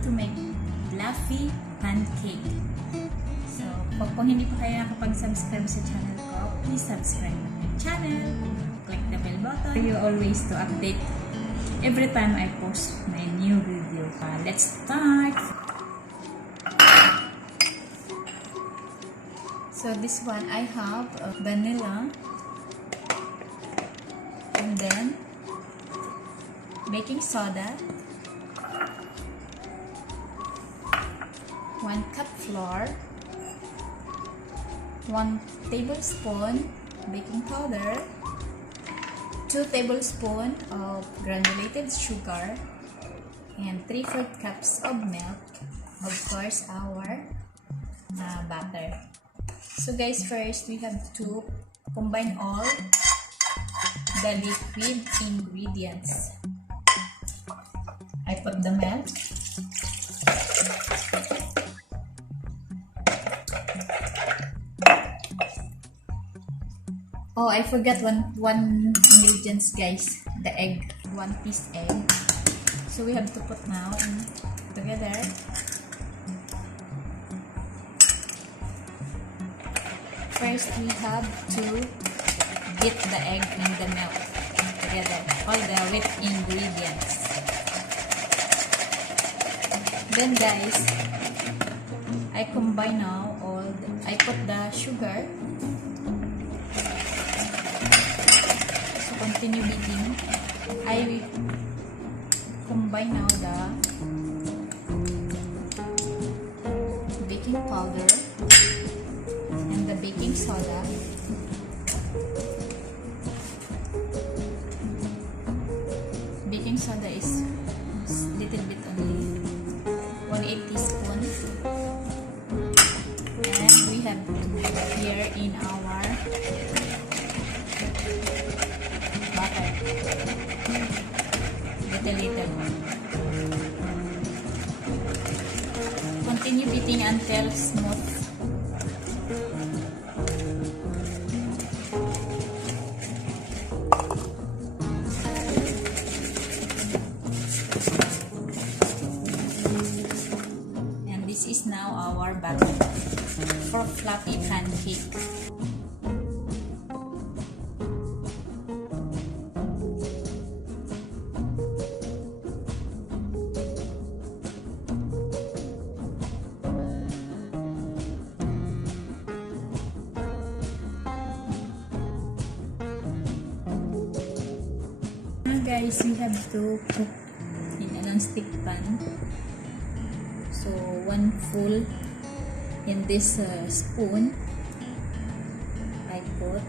going to make fluffy pancake. So, kung hindi pa kayo nakapag-subscribe sa channel ko, please subscribe to my channel. Click the bell button for you always to update every time I post my new video. Let's start! So this one I have vanilla, and then baking soda, 1 cup flour, 1 tablespoon baking powder, 2 tablespoons of granulated sugar, and 3/4 cups of milk. Of course, our butter. So guys, first we have to combine all the liquid ingredients. I put the milk, oh, I forgot one ingredients, guys, the egg, 1 piece egg. So we have to put now together. First, we have to dip the egg in the milk together, all the wet ingredients. Then guys, I combine now I put the sugar. So continue beating. I combine now the baking powder and the baking soda. Baking soda is little bit only, 1/8 teaspoon. And we have here in our butter, little one. Continue beating until smooth. This is now our batter for fluffy pancake. Now guys, we have to cook in a non-stick pan. So 1 full in this spoon I put.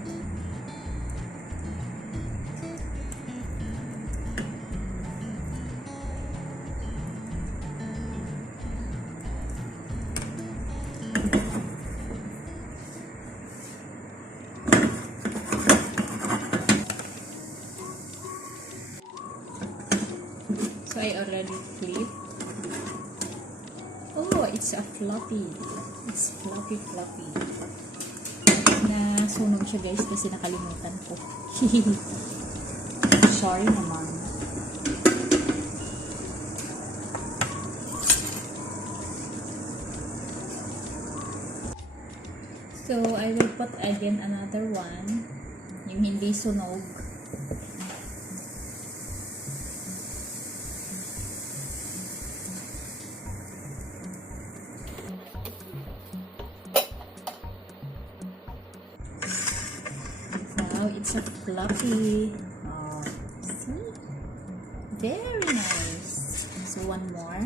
So I already flip. Oh, it's a floppy. It's floppy. Nasunog siya guys kasi nakalimutan ko. Sorry naman. So, I will put again another one. Yung hindi sunog. Now it's a fluffy. Oh, see? Very nice. So one more.